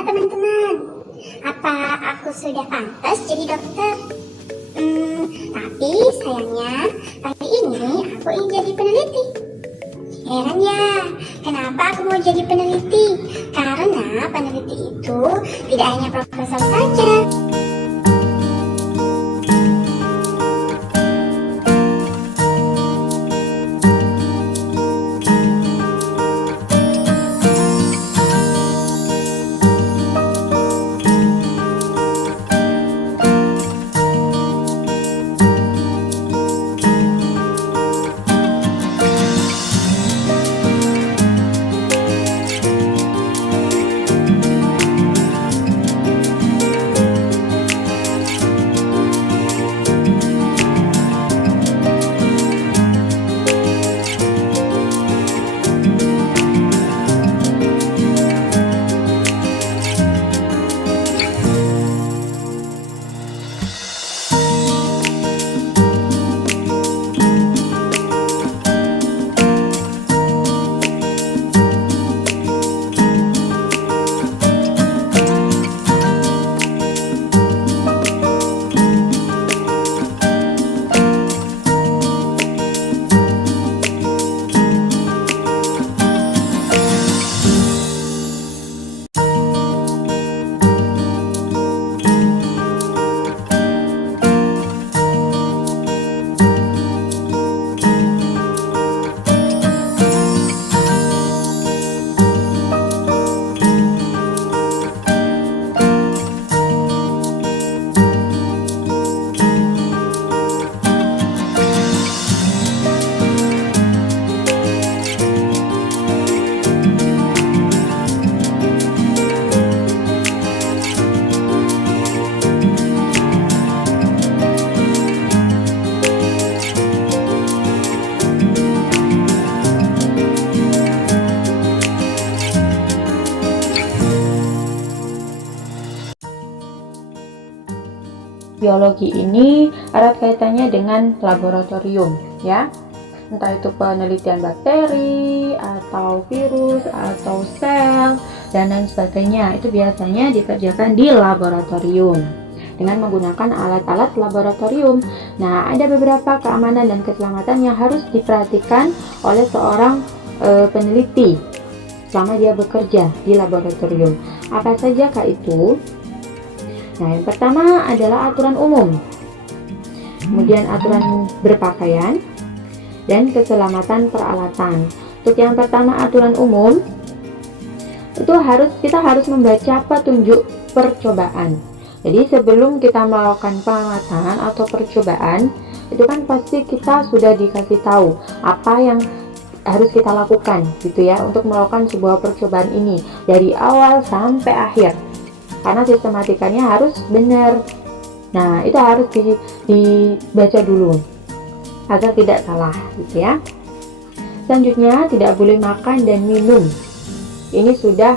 Gimana teman-teman? Apa aku sudah pantas jadi dokter? Tapi sayangnya kali ini aku ingin jadi peneliti. Heran ya, kenapa aku mau jadi peneliti? Karena peneliti itu tidak hanya profesor saja. Biologi ini erat kaitannya dengan laboratorium, ya. Entah itu penelitian bakteri atau virus atau sel dan lain sebagainya, itu biasanya dikerjakan di laboratorium dengan menggunakan alat-alat laboratorium. Nah, ada beberapa keamanan dan keselamatan yang harus diperhatikan oleh seorang peneliti selama dia bekerja di laboratorium. Apa saja kah itu? Nah, yang pertama adalah aturan umum, kemudian aturan berpakaian, dan keselamatan peralatan. Untuk yang pertama, aturan umum, itu kita harus membaca petunjuk percobaan. Jadi sebelum kita melakukan pengamatan atau percobaan, itu kan pasti kita sudah dikasih tahu apa yang harus kita lakukan gitu ya, untuk melakukan sebuah percobaan ini dari awal sampai akhir. Karena sistematikanya harus benar. Nah, itu harus dibaca dulu agar tidak salah gitu ya. Selanjutnya, tidak boleh makan dan minum. Ini sudah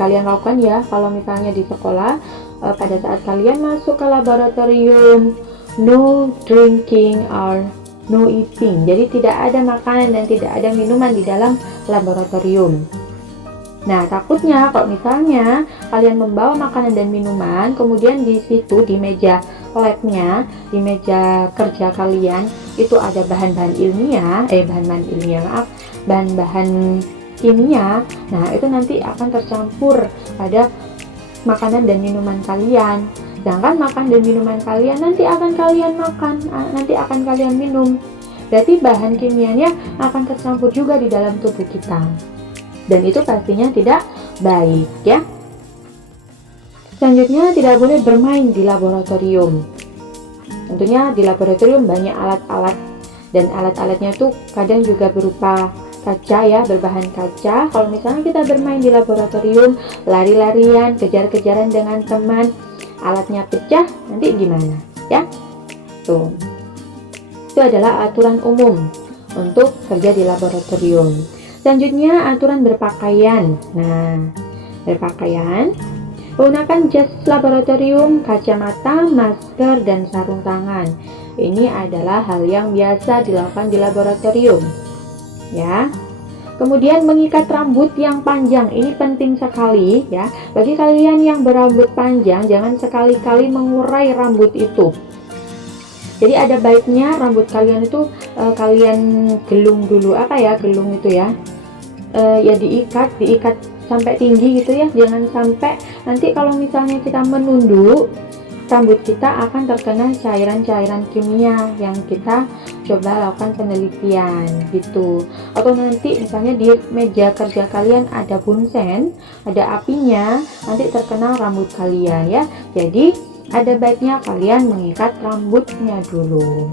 kalian lakukan ya kalau misalnya di sekolah, pada saat kalian masuk ke laboratorium. No drinking or no eating. Jadi tidak ada makanan dan tidak ada minuman di dalam laboratorium. Nah, takutnya kalau misalnya kalian membawa makanan dan minuman, kemudian di situ di meja labnya, di meja kerja kalian itu ada bahan-bahan kimia. Nah, itu nanti akan tercampur pada makanan dan minuman kalian. Sedangkan makan dan minuman kalian nanti akan kalian makan, nanti akan kalian minum. Berarti bahan kimianya akan tercampur juga di dalam tubuh kita. Dan itu pastinya tidak baik ya. Selanjutnya, tidak boleh bermain di laboratorium. Tentunya di laboratorium banyak alat-alat, dan alat-alatnya itu kadang juga berupa kaca ya, berbahan kaca. Kalau misalnya kita bermain di laboratorium, lari-larian, kejar-kejaran dengan teman, alatnya pecah, nanti gimana ya? Tuh. Itu adalah aturan umum untuk kerja di laboratorium. Selanjutnya, aturan berpakaian. Nah, berpakaian, menggunakan jas laboratorium, kacamata, masker, dan sarung tangan. Ini adalah hal yang biasa dilakukan di laboratorium, ya. Kemudian mengikat rambut yang panjang, ini penting sekali ya. Bagi kalian yang berambut panjang, jangan sekali-kali mengurai rambut itu. Jadi ada baiknya rambut kalian itu kalian gelung dulu, gelung itu ya. Ya diikat sampai tinggi gitu ya. Jangan sampai nanti kalau misalnya kita menunduk, rambut kita akan terkena cairan-cairan kimia yang kita coba lakukan penelitian gitu. Atau nanti misalnya di meja kerja kalian ada bunsen, ada apinya, nanti terkena rambut kalian ya. Jadi ada baiknya kalian mengikat rambutnya dulu.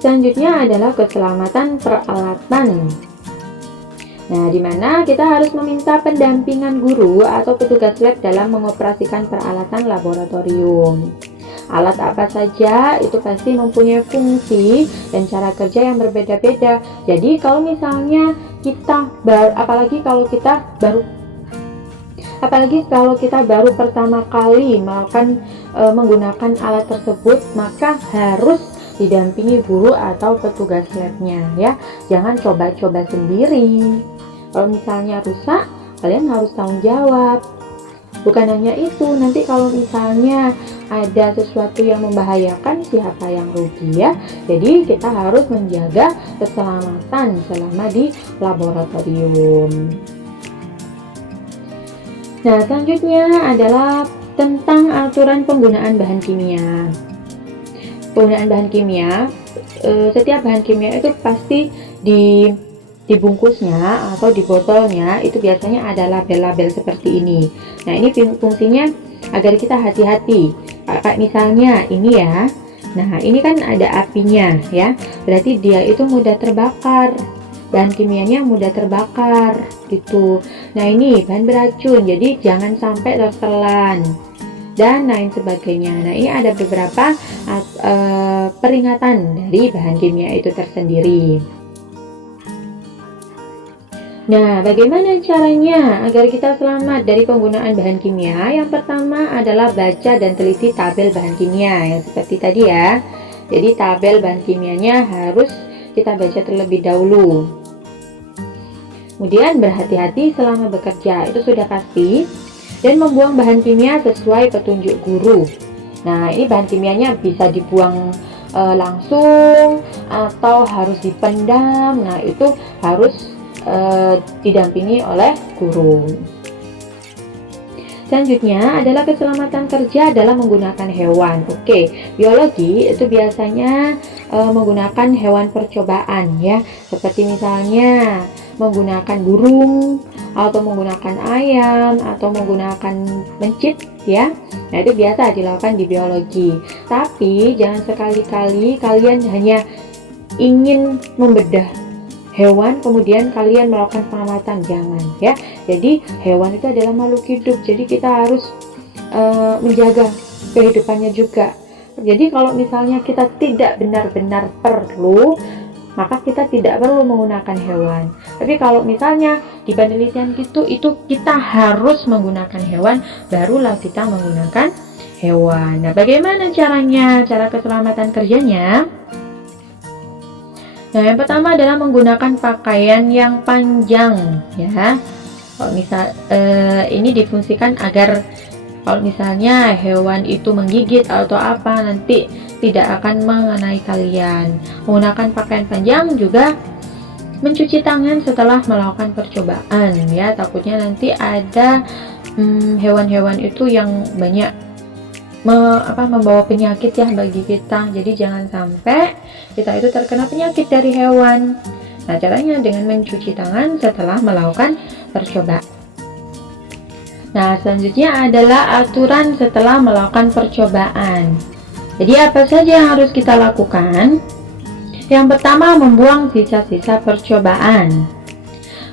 Selanjutnya adalah keselamatan peralatan. Nah, di mana kita harus meminta pendampingan guru atau petugas lab dalam mengoperasikan peralatan laboratorium. Alat apa saja itu pasti mempunyai fungsi dan cara kerja yang berbeda-beda. Jadi kalau misalnya kita apalagi kalau kita baru pertama kali menggunakan alat tersebut, maka harus didampingi guru atau petugas labnya ya. Jangan coba-coba sendiri. Kalau misalnya rusak, kalian harus tanggung jawab. Bukan hanya itu, nanti kalau misalnya ada sesuatu yang membahayakan, siapa yang rugi ya. Jadi kita harus menjaga keselamatan selama di laboratorium. Nah, selanjutnya adalah tentang aturan penggunaan bahan kimia. Penggunaan bahan kimia, setiap bahan kimia itu pasti di bungkusnya atau di botolnya itu biasanya ada label-label seperti ini. Nah, ini fungsinya agar kita hati-hati. Kayak misalnya ini ya. Nah, ini kan ada apinya ya. Berarti dia itu mudah terbakar. Bahan kimianya mudah terbakar gitu. Nah, ini bahan beracun. Jadi jangan sampai tertelan dan lain sebagainya. Nah, ini ada beberapa peringatan dari bahan kimia itu tersendiri. Nah, bagaimana caranya agar kita selamat dari penggunaan bahan kimia? Yang pertama adalah baca dan teliti tabel bahan kimia yang seperti tadi ya. Jadi tabel bahan kimianya harus kita baca terlebih dahulu. Kemudian berhati-hati selama bekerja, itu sudah pasti. Dan membuang bahan kimia sesuai petunjuk guru. Nah, ini bahan kimianya bisa dibuang langsung atau harus dipendam. Nah, itu harus didampingi oleh guru. Selanjutnya adalah keselamatan kerja dalam menggunakan hewan. Oke, biologi itu biasanya menggunakan hewan percobaan ya, seperti misalnya menggunakan burung atau menggunakan ayam atau menggunakan mencit ya. Nah, itu biasa dilakukan di biologi. Tapi jangan sekali-kali kalian hanya ingin membedah hewan kemudian kalian melakukan pengamatan, jangan ya. Jadi hewan itu adalah makhluk hidup, jadi kita harus menjaga kehidupannya juga. Jadi kalau misalnya kita tidak benar-benar perlu, maka kita tidak perlu menggunakan hewan. Tapi kalau misalnya di penelitian itu kita harus menggunakan hewan, barulah kita menggunakan hewan. Nah, bagaimana caranya? Cara keselamatan kerjanya? Nah, yang pertama adalah menggunakan pakaian yang panjang ya. Kalau ini difungsikan agar kalau misalnya hewan itu menggigit atau apa, nanti tidak akan mengenai kalian. Menggunakan pakaian panjang juga mencuci tangan setelah melakukan percobaan ya. Takutnya nanti ada hewan-hewan itu yang banyak membawa penyakit ya bagi kita. Jadi jangan sampai kita itu terkena penyakit dari hewan. Nah, caranya dengan mencuci tangan setelah melakukan percobaan. Nah, selanjutnya adalah aturan setelah melakukan percobaan. Jadi apa saja yang harus kita lakukan? Yang pertama, membuang sisa-sisa percobaan.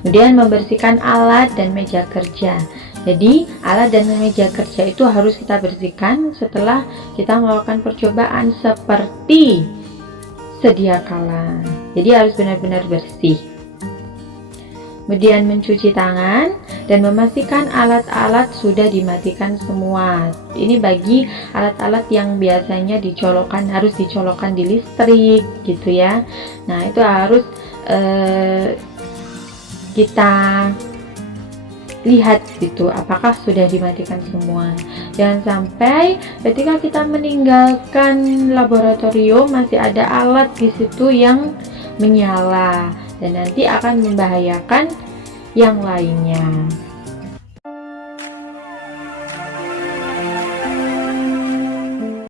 Kemudian membersihkan alat dan meja kerja. Jadi alat dan meja kerja itu harus kita bersihkan setelah kita melakukan percobaan seperti sedia kala. Jadi harus benar-benar bersih. Kemudian mencuci tangan dan memastikan alat-alat sudah dimatikan semua. Ini bagi alat-alat yang biasanya harus dicolokkan di listrik gitu ya. Nah, itu harus kita lihat gitu apakah sudah dimatikan semua. Jangan sampai ketika kita meninggalkan laboratorium masih ada alat di situ yang menyala dan nanti akan membahayakan yang lainnya.